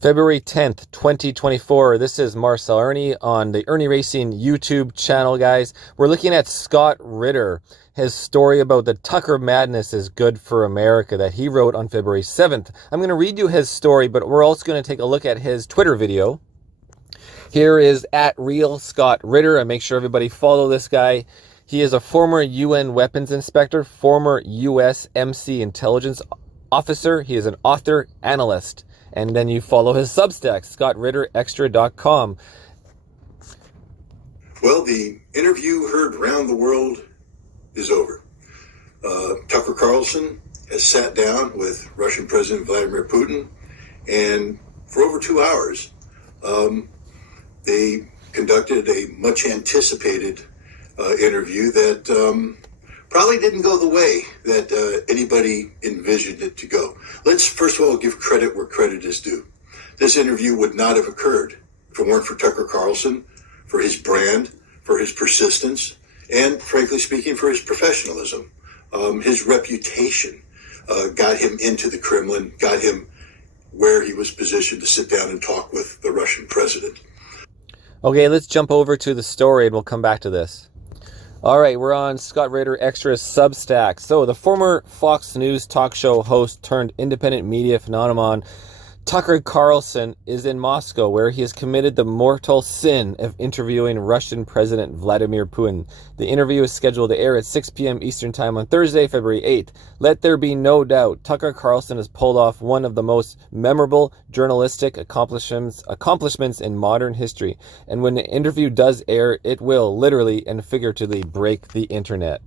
February 10th, 2024. This is Marcel Irnie on the Irnieracing YouTube channel, guys. We're looking at Scott Ritter, his story about the Tucker madness is good for America that he wrote on February 7th. I'm going to read you his story, but we're also going to take a look at his Twitter video. Here is @RealScottRitter, and make sure everybody follow this guy. He is a former UN weapons inspector, former USMC intelligence officer. He is an author, analyst. And then you follow his Substack, ScottRitterExtra.com. Well, the interview heard around the world is over. Tucker Carlson has sat down with Russian President Vladimir Putin, and for over 2 hours, they conducted a much anticipated interview that probably didn't go the way that anybody envisioned it to go. Let's first of all give credit where credit is due. This interview would not have occurred if it weren't for Tucker Carlson, for his brand, for his persistence, and frankly speaking, for his professionalism. His reputation got him into the Kremlin, got him where he was positioned to sit down and talk with the Russian president. Okay, let's jump over to the story and we'll come back to this. All right, we're on Scott Ritter Extra's Substack. So the former Fox News talk show host turned independent media phenomenon Tucker Carlson is in Moscow, where he has committed the mortal sin of interviewing Russian President Vladimir Putin. The interview is scheduled to air at 6 p.m. Eastern Time on Thursday, February 8th. Let there be no doubt, Tucker Carlson has pulled off one of the most memorable journalistic accomplishments in modern history. And when the interview does air, it will literally and figuratively break the internet.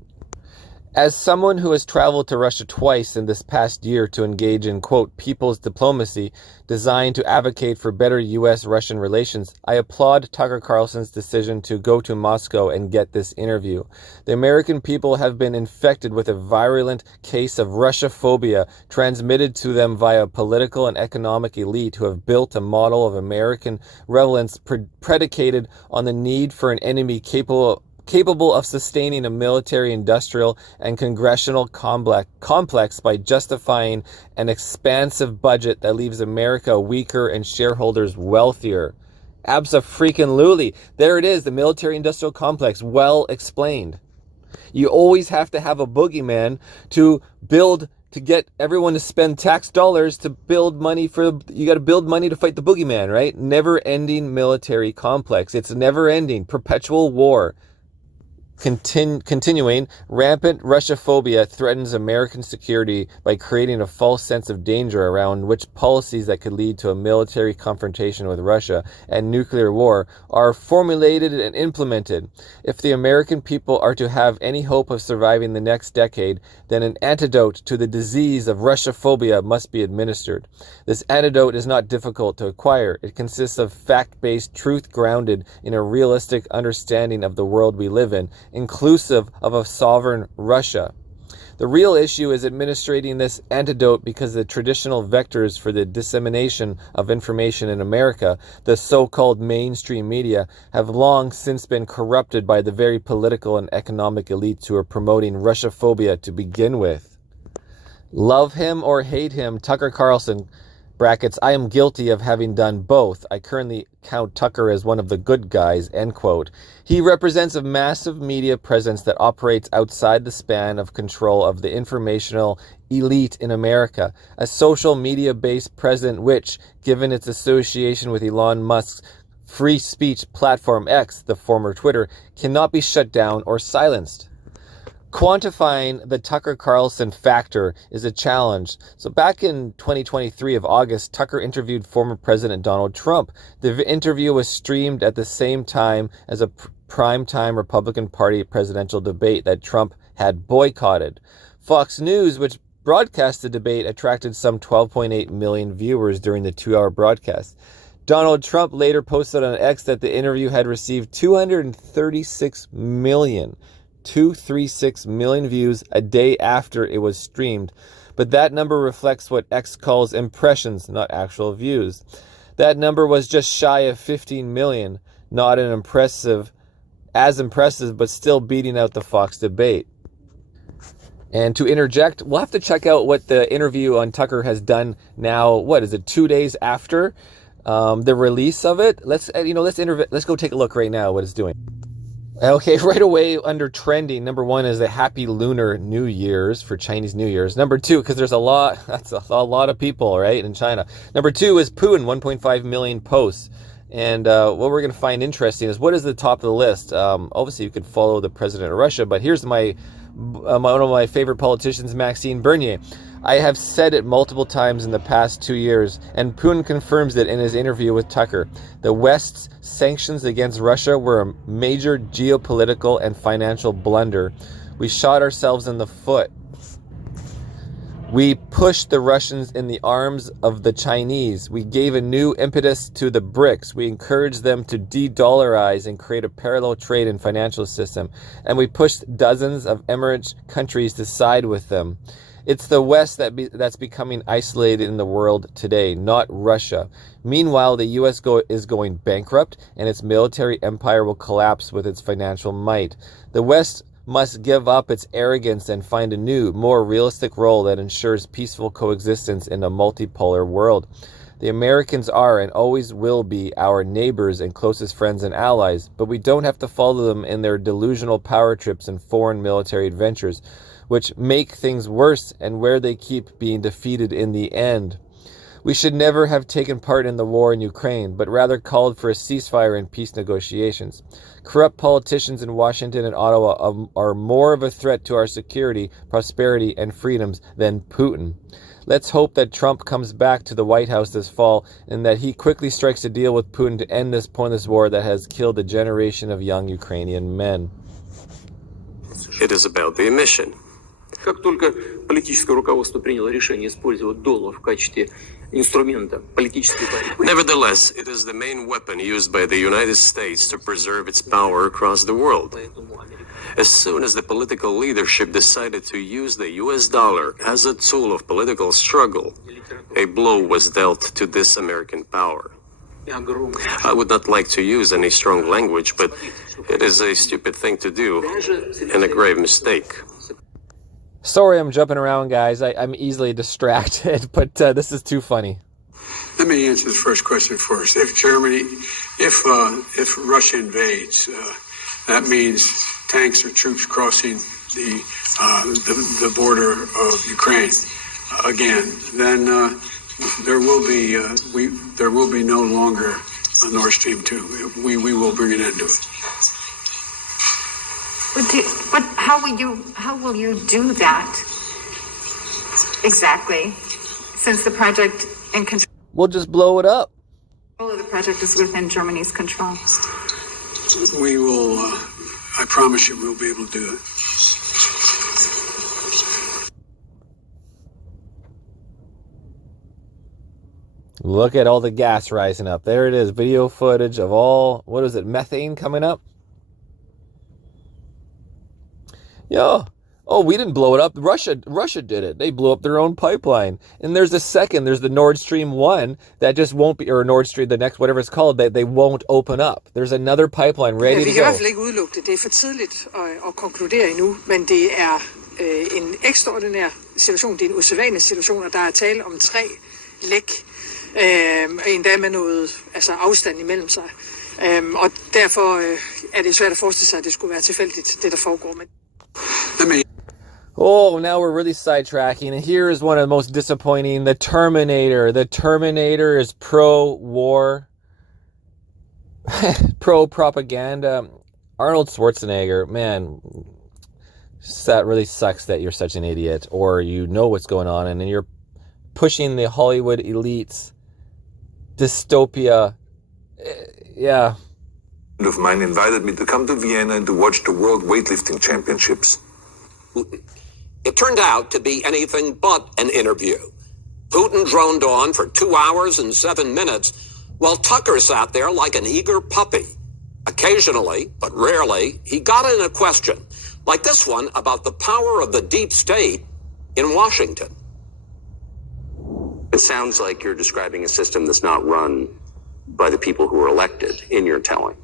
As someone who has traveled to Russia twice in this past year to engage in, quote, people's diplomacy designed to advocate for better U.S.-Russian relations, I applaud Tucker Carlson's decision to go to Moscow and get this interview. The American people have been infected with a virulent case of Russophobia transmitted to them via a political and economic elite who have built a model of American relevance predicated on the need for an enemy capable of sustaining a military, industrial, and congressional complex by justifying an expansive budget that leaves America weaker and shareholders wealthier. Abso-freaking-lutely. There it is, the military-industrial complex, well explained. You always have to have a boogeyman to get everyone to spend tax dollars to build money you got to build money to fight the boogeyman, right? Never-ending military complex. It's never-ending. Perpetual war. Continuing, rampant Russophobia threatens American security by creating a false sense of danger around which policies that could lead to a military confrontation with Russia and nuclear war are formulated and implemented. If the American people are to have any hope of surviving the next decade, then an antidote to the disease of Russophobia must be administered. This antidote is not difficult to acquire. It consists of fact-based truth grounded in a realistic understanding of the world we live in, inclusive of a sovereign Russia. The real issue is administrating this antidote because the traditional vectors for the dissemination of information in America, the so-called mainstream media, have long since been corrupted by the very political and economic elites who are promoting Russophobia to begin with. Love him or hate him, Tucker Carlson, brackets, I am guilty of having done both. I currently count Tucker as one of the good guys, end quote. He represents a massive media presence that operates outside the span of control of the informational elite in America, a social media-based president which, given its association with Elon Musk's free speech platform X, the former Twitter, cannot be shut down or silenced. Quantifying the Tucker Carlson factor is a challenge. So back in 2023 of August, Tucker interviewed former President Donald Trump. The interview was streamed at the same time as a primetime Republican Party presidential debate that Trump had boycotted. Fox News, which broadcast the debate, attracted some 12.8 million viewers during the 2-hour broadcast. Donald Trump later posted on X that the interview had received 236 million views a day after it was streamed, but that number reflects what X calls impressions, not actual views. That number was just shy of 15 million, not as impressive, but still beating out the Fox debate. And to interject, we'll have to check out what the interview on Tucker has done now. What is it, 2 days after the release of it? Let's go take a look right now what it's doing. Okay, right away under trending, number 1 is the Happy Lunar New Year's for Chinese New Year's. Number 2, because there's that's a lot of people, right, in China. Number 2 is Putin, 1.5 million posts. And what we're going to find interesting is what is the top of the list. Obviously, you could follow the president of Russia, but here's one of my favorite politicians, Maxime Bernier. I have said it multiple times in the past 2 years, and Putin confirms it in his interview with Tucker. The West's sanctions against Russia were a major geopolitical and financial blunder. We shot ourselves in the foot. We pushed the Russians in the arms of the Chinese. We gave a new impetus to the BRICS. We encouraged them to de-dollarize and create a parallel trade and financial system. And we pushed dozens of emergent countries to side with them. It's the West that's becoming isolated in the world today, not Russia. Meanwhile, the U.S. is going bankrupt, and its military empire will collapse with its financial might. The West must give up its arrogance and find a new, more realistic role that ensures peaceful coexistence in a multipolar world. The Americans are and always will be our neighbors and closest friends and allies, but we don't have to follow them in their delusional power trips and foreign military adventures, which make things worse and where they keep being defeated in the end. We should never have taken part in the war in Ukraine, but rather called for a ceasefire and peace negotiations. Corrupt politicians in Washington and Ottawa are more of a threat to our security, prosperity, and freedoms than Putin. Let's hope that Trump comes back to the White House this fall and that he quickly strikes a deal with Putin to end this pointless war that has killed a generation of young Ukrainian men. It is about the emission. Как только политическое руководство приняло решение использовать доллар в качестве инструмента политической борьбы. Nevertheless, it is the main weapon used by the United States to preserve its power across the world. As soon as the political leadership decided to use the US dollar as a tool of political struggle, a blow was dealt to this American power. I would not like to use any strong language, but it is a stupid thing to do and a grave mistake. Sorry I'm jumping around, guys. I'm easily distracted, but this is too funny. Let me answer the first question first. If Russia invades, that means tanks or troops crossing the border of Ukraine again. Then there will be no longer a Nord Stream 2. We will bring an end to it. But how will you do that exactly? Since the project in control, We'll just blow it up. of the project is within Germany's control. We will. I promise you, we'll be able to do it. Look at all the gas rising up. There it is. Video footage of all, what is it, methane coming up? Yeah. Oh, we didn't blow it up. Russia did it. They blew up their own pipeline. And there's the Nord Stream 1 that just won't be, or Nord Stream, the next, whatever it's called, they won't open up. There's another pipeline ready to Vi kan i go. hvert fald ikke udelukke det. Det er for tidligt at konkludere endnu, men det er en ekstraordinær situation. Det er en usædvanlig situation, og der er tale om 3 læk, endda med noget afstand imellem sig. Og derfor er det svært at forestille sig, at det skulle være tilfældigt, det der foregår. Men Oh, now we're really sidetracking. And here is one of the most disappointing. The Terminator. The Terminator is pro-war, pro-propaganda. Arnold Schwarzenegger, man, that really sucks that you're such an idiot, or you know what's going on, and then you're pushing the Hollywood elites dystopia. Yeah. A friend of mine invited me to come to Vienna and to watch the World Weightlifting Championships. It turned out to be anything but an interview. Putin droned on for 2 hours and 7 minutes, while Tucker sat there like an eager puppy. Occasionally, but rarely, he got in a question, like this one about the power of the deep state in Washington. It sounds like you're describing a system that's not run by the people who are elected, in your telling.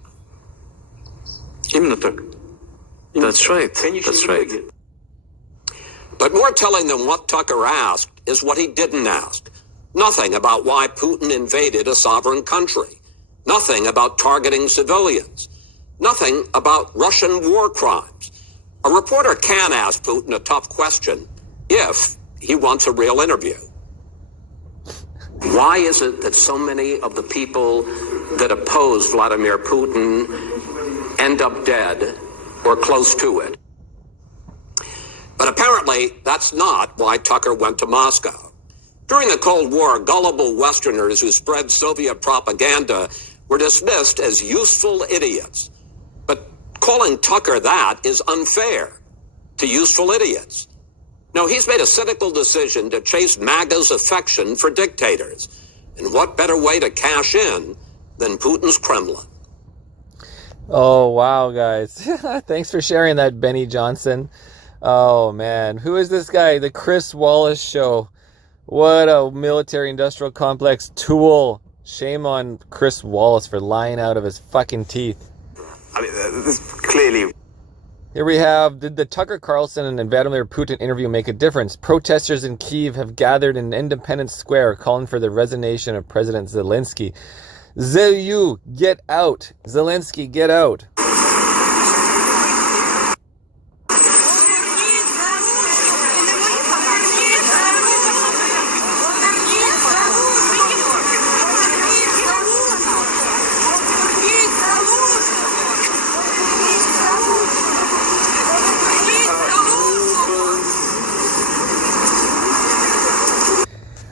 That's right. That's right. But more telling than what Tucker asked is what he didn't ask. Nothing about why Putin invaded a sovereign country. Nothing about targeting civilians. Nothing about Russian war crimes. A reporter can ask Putin a tough question if he wants a real interview. Why is it that so many of the people that oppose Vladimir Putin end up dead or close to it? But apparently, that's not why Tucker went to Moscow. During the Cold War, gullible Westerners who spread Soviet propaganda were dismissed as useful idiots. But calling Tucker that is unfair to useful idiots. No, he's made a cynical decision to chase MAGA's affection for dictators. And what better way to cash in than Putin's Kremlin? Oh, wow, guys. Thanks for sharing that, Benny Johnson. Oh, man. Who is this guy? The Chris Wallace Show. What a military-industrial complex tool. Shame on Chris Wallace for lying out of his fucking teeth. I mean, this clearly... Here we have, did the Tucker Carlson and Vladimir Putin interview make a difference? Protesters in Kyiv have gathered in Independence Square calling for the resignation of President Zelensky. ZU, get out. Zelensky, get out.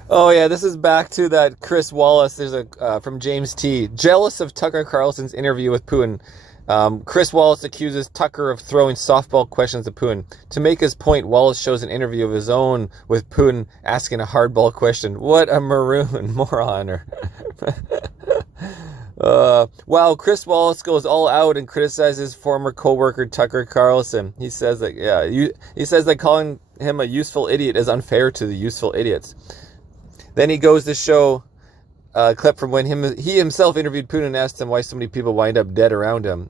Oh yeah, this is back to that Chris Wallace. There's a from James T. Jealous of Tucker Carlson's interview with Putin. Chris Wallace accuses Tucker of throwing softball questions at Putin. To make his point, Wallace shows an interview of his own with Putin asking a hardball question. What a maroon moron. Wow, Chris Wallace goes all out and criticizes former co-worker Tucker Carlson. He says that he says that calling him a useful idiot is unfair to the useful idiots. Then he goes to show a clip from when he himself interviewed Putin and asked him why so many people wind up dead around him.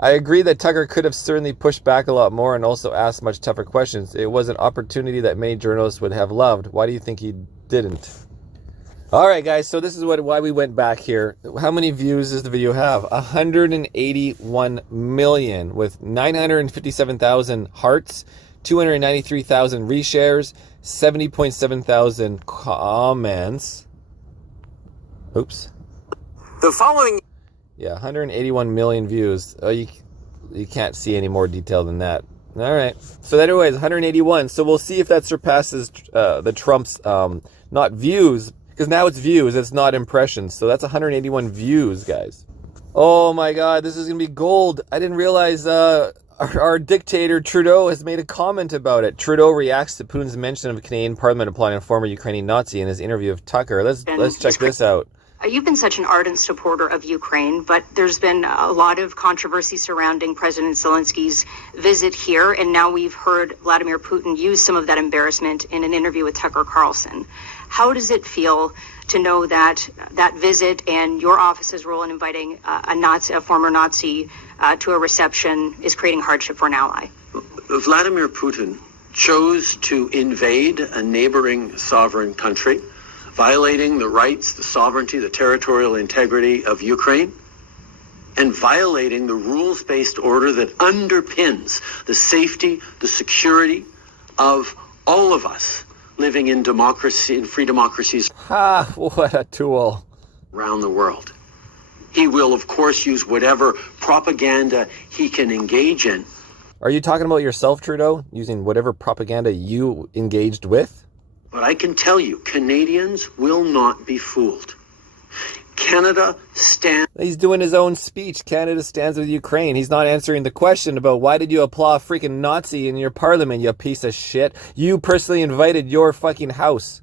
I agree that Tucker could have certainly pushed back a lot more and also asked much tougher questions. It was an opportunity that many journalists would have loved. Why do you think he didn't? All right, guys, so this is why we went back here. How many views does the video have? 181 million with 957,000 hearts, 293,000 reshares, 70.7 thousand comments. Oops. The following... Yeah, 181 million views. Oh, you can't see any more detail than that. All right. So that anyways, 181. So we'll see if that surpasses the Trump's not views, because now it's views, it's not impressions. So that's 181 views, guys. Oh my God, this is gonna be gold. I didn't realize our dictator Trudeau has made a comment about it. Trudeau reacts to Putin's mention of Canadian Parliament applying a former Ukrainian Nazi in his interview of Tucker. Let's check this out. You've been such an ardent supporter of Ukraine, but there's been a lot of controversy surrounding President Zelensky's visit here, and now we've heard Vladimir Putin use some of that embarrassment in an interview with Tucker Carlson. How does it feel to know that that visit and your office's role in inviting a former Nazi to a reception is creating hardship for an ally? Vladimir Putin chose to invade a neighboring sovereign country, violating the rights, the sovereignty, the territorial integrity of Ukraine, and violating the rules-based order that underpins the safety, the security of all of us living in democracy, in free democracies. Ha! What a tool. Around the world. He will, of course, use whatever propaganda he can engage in. Are you talking about yourself, Trudeau? Using whatever propaganda you engaged with? But I can tell you, Canadians will not be fooled. Canada stands... He's doing his own speech. Canada stands with Ukraine. He's not answering the question about why did you applaud a freaking Nazi in your parliament, you piece of shit. You personally invited your fucking house.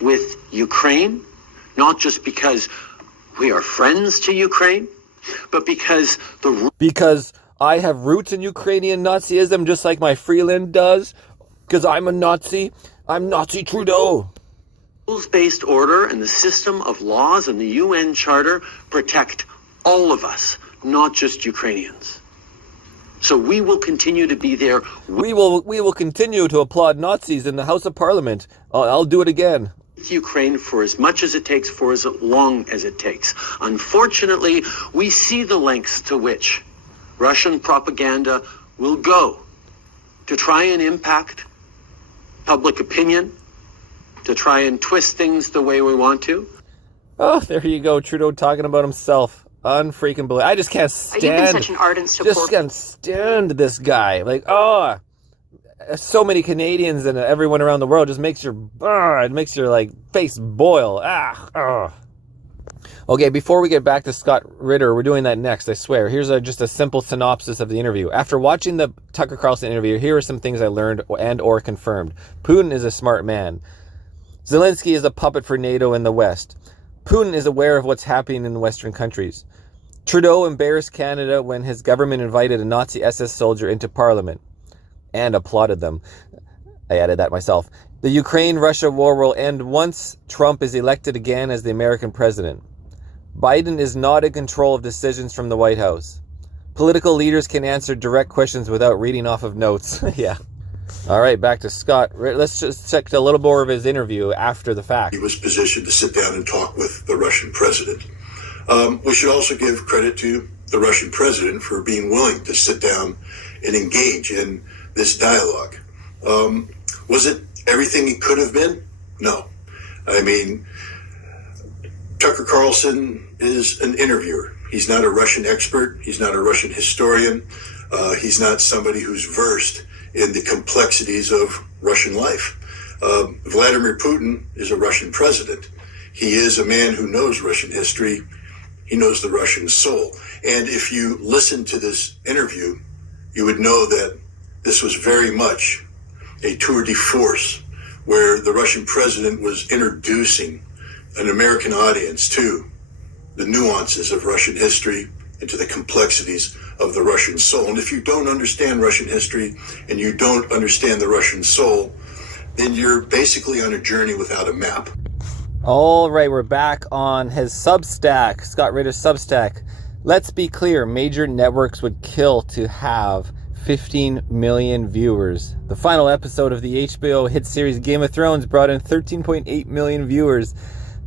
With Ukraine, not just because we are friends to Ukraine, but because Because I have roots in Ukrainian Nazism just like my Freeland does. Because I'm a Nazi. I'm Nazi Trudeau. Rules-based order and the system of laws and the UN Charter protect all of us, not just Ukrainians. So we will continue to be there. We will continue to applaud Nazis in the House of Parliament. I'll do it again. With Ukraine for as much as it takes, for as long as it takes. Unfortunately, we see the lengths to which Russian propaganda will go to try and impact public opinion, to try and twist things the way we want to. Oh, there you go, Trudeau talking about himself. Unfreaking believable. I just can't stand. You've been such an ardent supporter. Just can't stand this guy. Like, so many Canadians and everyone around the world just makes your like face boil. Okay, before we get back to Scott Ritter, we're doing that next, I swear. Here's just a simple synopsis of the interview. After watching the Tucker Carlson interview, here are some things I learned and or confirmed. Putin is a smart man. Zelensky is a puppet for NATO in the West. Putin is aware of what's happening in the Western countries. Trudeau embarrassed Canada when his government invited a Nazi SS soldier into Parliament and applauded them. I added that myself. The Ukraine-Russia war will end once Trump is elected again as the American president. Biden is not in control of decisions from the White House. Political leaders can answer direct questions without reading off of notes. Yeah. All right, back to Scott. Let's just check a little more of his interview after the fact. He was positioned to sit down and talk with the Russian president. We should also give credit to the Russian president for being willing to sit down and engage in this dialogue. Was it everything it could have been? No. I mean, Tucker Carlson is an interviewer. He's not a Russian expert. He's not a Russian historian. He's not somebody who's versed in the complexities of Russian life. Vladimir Putin is a Russian president. He is a man who knows Russian history. He knows the Russian soul. And if you listen to this interview, you would know that this was very much a tour de force where the Russian president was introducing an American audience to the nuances of Russian history and to the complexities of the Russian soul. And if you don't understand Russian history and you don't understand the Russian soul, then you're basically on a journey without a map. All right, we're back on his Substack, Scott Ritter's Substack. Let's be clear, major networks would kill to have 15 million viewers. The final episode of the HBO hit series Game of Thrones brought in 13.8 million viewers,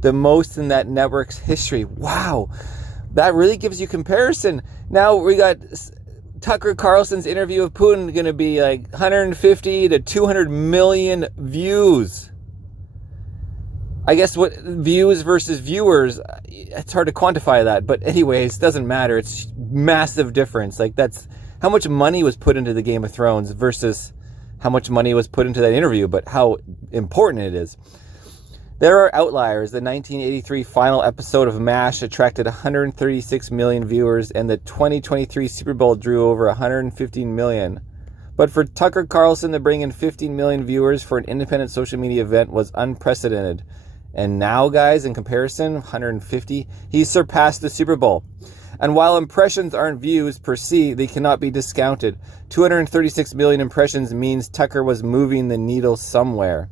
the most in that network's history. Wow, that really gives you comparison. Now we got Tucker Carlson's interview with Putin going to be like 150 to 200 million views. I guess what views versus viewers, it's hard to quantify that. But anyways, doesn't matter. It's massive difference. Like that's how much money was put into the Game of Thrones versus how much money was put into that interview, but how important it is. There are outliers. The 1983 final episode of MASH attracted 136 million viewers, and the 2023 Super Bowl drew over 115 million. But for Tucker Carlson to bring in 15 million viewers for an independent social media event was unprecedented. And now, guys, in comparison, 150, he surpassed the Super Bowl. And while impressions aren't views per se, they cannot be discounted. 236 million impressions means Tucker was moving the needle somewhere.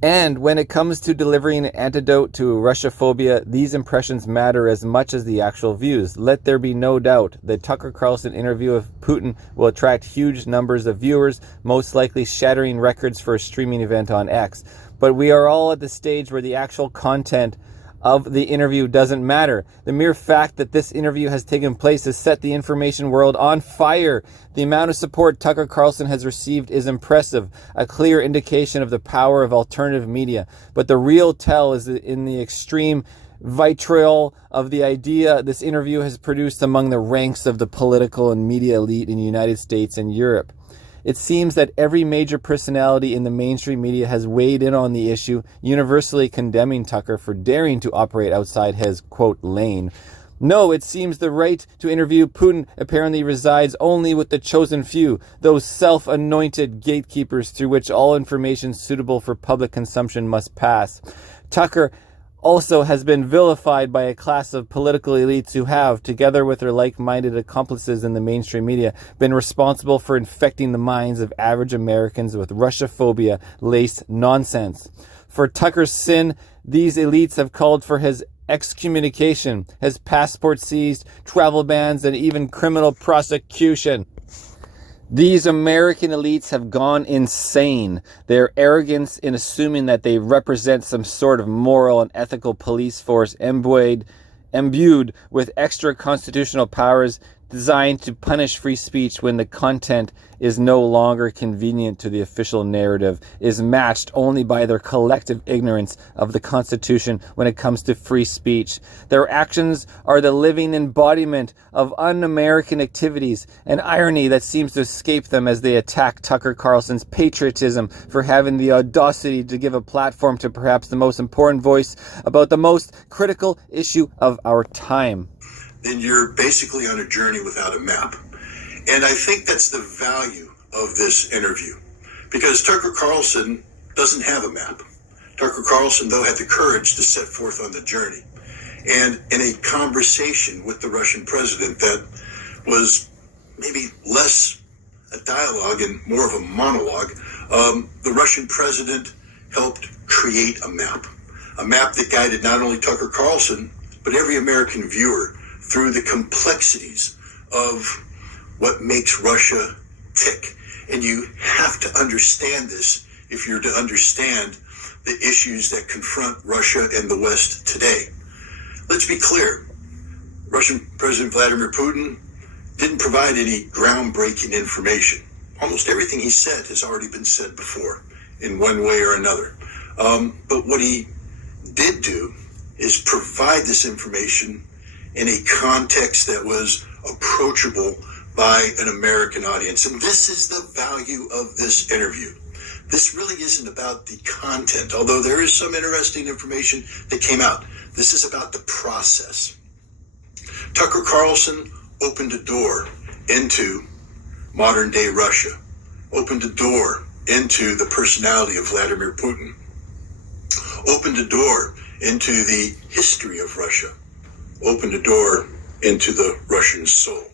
And when it comes to delivering an antidote to Russophobia, these impressions matter as much as the actual views. Let there be no doubt the Tucker Carlson interview of Putin will attract huge numbers of viewers, most likely shattering records for a streaming event on X. But we are all at the stage where the actual content of the interview doesn't matter. The mere fact that this interview has taken place has set the information world on fire. The amount of support Tucker Carlson has received is impressive, a clear indication of the power of alternative media. But the real tell is in the extreme vitriol of the idea this interview has produced among the ranks of the political and media elite in the United States and Europe. It seems that every major personality in the mainstream media has weighed in on the issue, universally condemning Tucker for daring to operate outside his, quote, lane. No, it seems the right to interview Putin apparently resides only with the chosen few, those self-anointed gatekeepers through which all information suitable for public consumption must pass. Tucker also has been vilified by a class of political elites who have, together with their like-minded accomplices in the mainstream media, been responsible for infecting the minds of average Americans with Russophobia-laced nonsense. For Tucker's sin, these elites have called for his excommunication, his passport seized, travel bans, and even criminal prosecution. These American elites have gone insane. Their arrogance in assuming that they represent some sort of moral and ethical police force imbued with extra constitutional powers designed to punish free speech when the content is no longer convenient to the official narrative, is matched only by their collective ignorance of the Constitution when it comes to free speech. Their actions are the living embodiment of un-American activities, an irony that seems to escape them as they attack Tucker Carlson's patriotism for having the audacity to give a platform to perhaps the most important voice about the most critical issue of our time. Then you're basically on a journey without a map. And I think that's the value of this interview, because Tucker Carlson doesn't have a map. Tucker Carlson, though, had the courage to set forth on the journey. And in a conversation with the Russian president that was maybe less a dialogue and more of a monologue, the Russian president helped create a map that guided not only Tucker Carlson, but every American viewer through the complexities of what makes Russia tick. And you have to understand this if you're to understand the issues that confront Russia and the West today. Let's be clear. Russian President Vladimir Putin didn't provide any groundbreaking information. Almost everything he said has already been said before in one way or another. But what he did do is provide this information in a context that was approachable by an American audience. And this is the value of this interview. This really isn't about the content, although there is some interesting information that came out. This is about the process. Tucker Carlson opened a door into modern day Russia, opened a door into the personality of Vladimir Putin, opened a door into the history of Russia, opened a door into the Russian soul.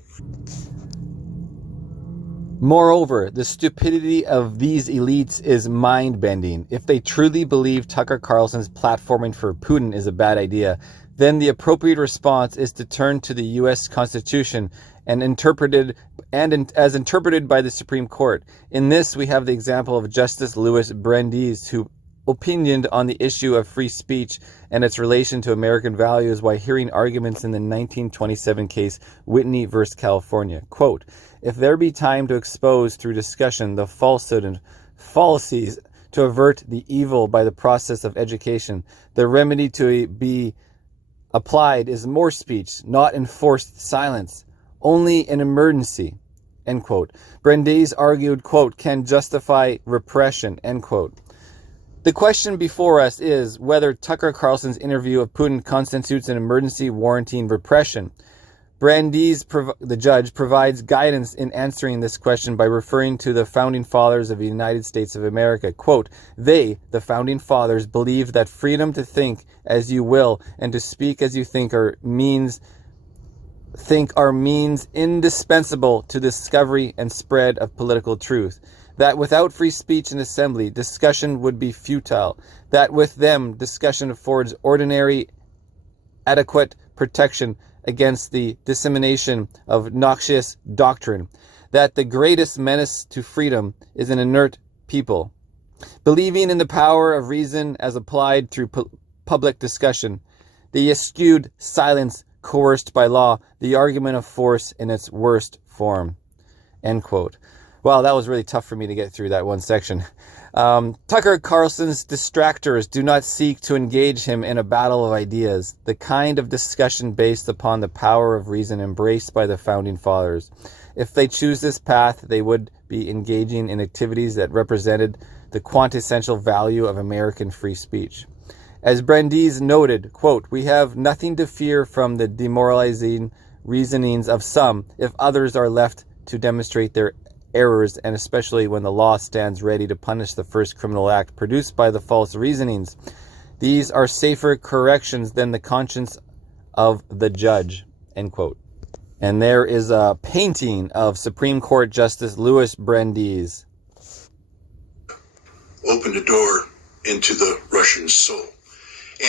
Moreover, the stupidity of these elites is mind-bending. If they truly believe Tucker Carlson's platforming for Putin is a bad idea, then the appropriate response is to turn to the U.S. Constitution as interpreted by the Supreme Court. In this, we have the example of Justice Louis Brandeis, who opinioned on the issue of free speech and its relation to American values while hearing arguments in the 1927 case Whitney v. California. Quote, "If there be time to expose through discussion the falsehood and fallacies to avert the evil by the process of education, the remedy to be applied is more speech, not enforced silence, only an emergency." End quote. Brandeis argued, quote, "can justify repression," end quote. The question before us is whether Tucker Carlson's interview of Putin constitutes an emergency warranting repression. Brandeis, the judge, provides guidance in answering this question by referring to the founding fathers of the United States of America. Quote, "They, the founding fathers, believed that freedom to think as you will and to speak as you think are means indispensable to the discovery and spread of political truth. That without free speech and assembly, discussion would be futile. That with them, discussion affords ordinary, adequate protection against the dissemination of noxious doctrine. That the greatest menace to freedom is an inert people. Believing in the power of reason as applied through public discussion, the eschewed silence coerced by law, the argument of force in its worst form." End quote. Wow, that was really tough for me to get through that one section. Tucker Carlson's distractors do not seek to engage him in a battle of ideas, the kind of discussion based upon the power of reason embraced by the founding fathers. If they choose this path, they would be engaging in activities that represented the quintessential value of American free speech. As Brandeis noted, quote, "We have nothing to fear from the demoralizing reasonings of some if others are left to demonstrate their errors, and especially when the law stands ready to punish the first criminal act produced by the false reasonings. These are safer corrections than the conscience of the judge." End quote. And there is a painting of Supreme Court Justice Louis Brandeis. Opened a door into the Russian soul.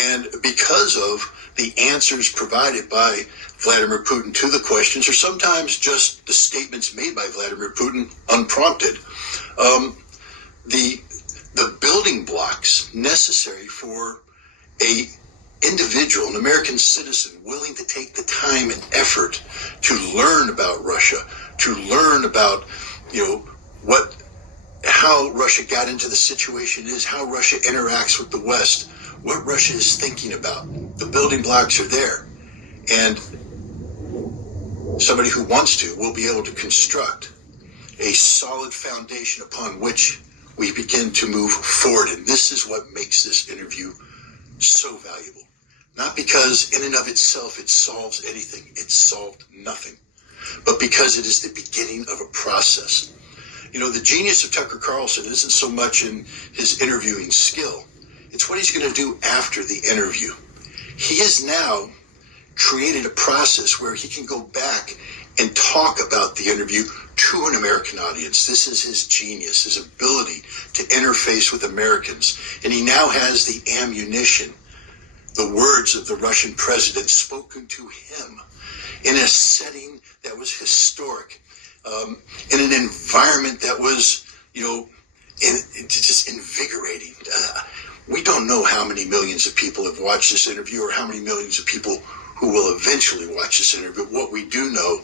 And because of the answers provided by Vladimir Putin to the questions, or sometimes just the statements made by Vladimir Putin unprompted. The building blocks necessary for a individual, an American citizen, willing to take the time and effort to learn about Russia, to learn about, how Russia got into the situation is, how Russia interacts with the West, what Russia is thinking about. The building blocks are there. And somebody who wants to will be able to construct a solid foundation upon which we begin to move forward. And this is what makes this interview so valuable. Not because in and of itself it solves anything. It solved nothing. But because it is the beginning of a process. The genius of Tucker Carlson isn't so much in his interviewing skill. It's what he's going to do after the interview. He has now created a process where he can go back and talk about the interview to an American audience. This is his genius, his ability to interface with Americans. And he now has the ammunition, the words of the Russian president spoken to him in a setting that was historic, in an environment that was, just invigorating. We don't know how many millions of people have watched this interview or how many millions of people who will eventually watch this interview. What we do know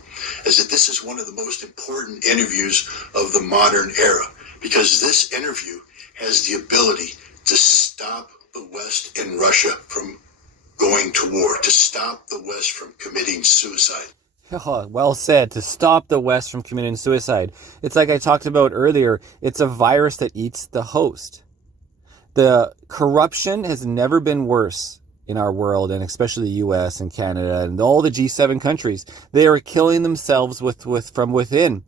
is that this is one of the most important interviews of the modern era, because this interview has the ability to stop the West and Russia from going to war, to stop the West from committing suicide. Oh, well said. To stop the West from committing suicide. It's like I talked about earlier. It's a virus that eats the host. The corruption has never been worse in our world, and especially the US and Canada and all the G7 countries. They are killing themselves from within.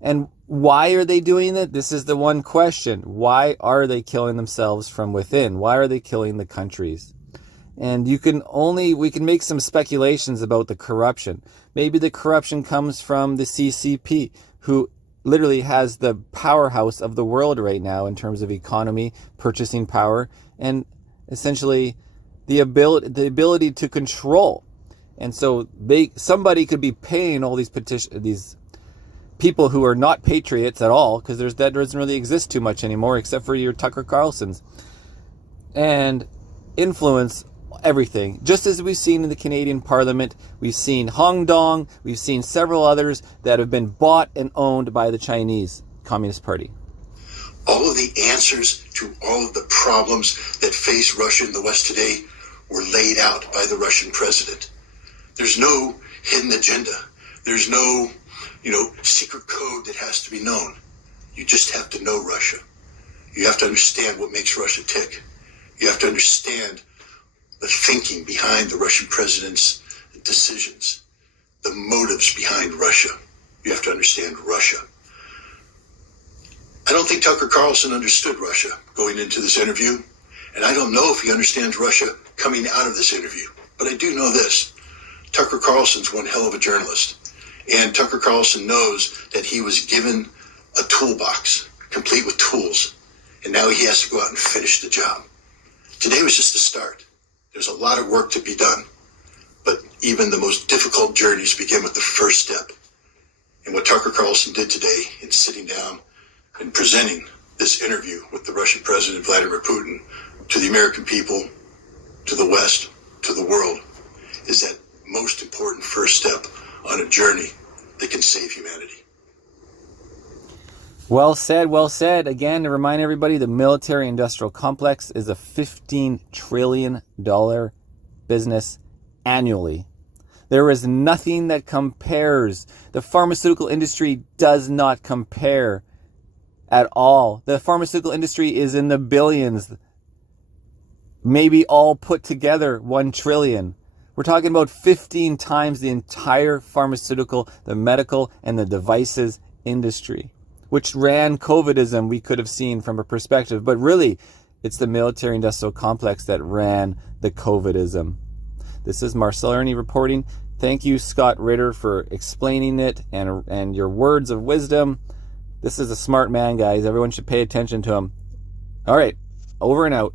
And why are they doing it? This is the one question. Why are they killing themselves from within? Why are they killing the countries? And we can make some speculations about the corruption. Maybe the corruption comes from the CCP, who literally has the powerhouse of the world right now in terms of economy, purchasing power, and essentially the ability to control. And so somebody could be paying all these people who are not patriots at all, because that doesn't really exist too much anymore, except for your Tucker Carlsons, and influence everything. Just as we've seen in the Canadian Parliament, we've seen Hong Dong, we've seen several others that have been bought and owned by the Chinese Communist Party. All of the answers to all of the problems that face Russia and the West today were laid out by the Russian president. There's no hidden agenda. There's no, secret code that has to be known. You just have to know Russia. You have to understand what makes Russia tick. You have to understand the thinking behind the Russian president's decisions, the motives behind Russia. You have to understand Russia. I don't think Tucker Carlson understood Russia going into this interview, and I don't know if he understands Russia coming out of this interview. But I do know this. Tucker Carlson's one hell of a journalist, and Tucker Carlson knows that he was given a toolbox, complete with tools, and now he has to go out and finish the job. Today was just the start. There's a lot of work to be done, but even the most difficult journeys begin with the first step. And what Tucker Carlson did today in sitting down and presenting this interview with the Russian President Vladimir Putin to the American people, to the West, to the world, is that most important first step on a journey that can save humanity. Well said, well said. Again, to remind everybody, the military-industrial complex is a $15 trillion business annually. There is nothing that compares. The pharmaceutical industry does not compare at all. The pharmaceutical industry is in the billions, maybe all put together 1 trillion. We're talking about 15 times the entire pharmaceutical, the medical, and the devices industry, which ran COVIDism, we could have seen from a perspective. But really, it's the military-industrial complex that ran the COVIDism. This is Marcel Irnie reporting. Thank you, Scott Ritter, for explaining it and your words of wisdom. This is a smart man, guys. Everyone should pay attention to him. All right, over and out.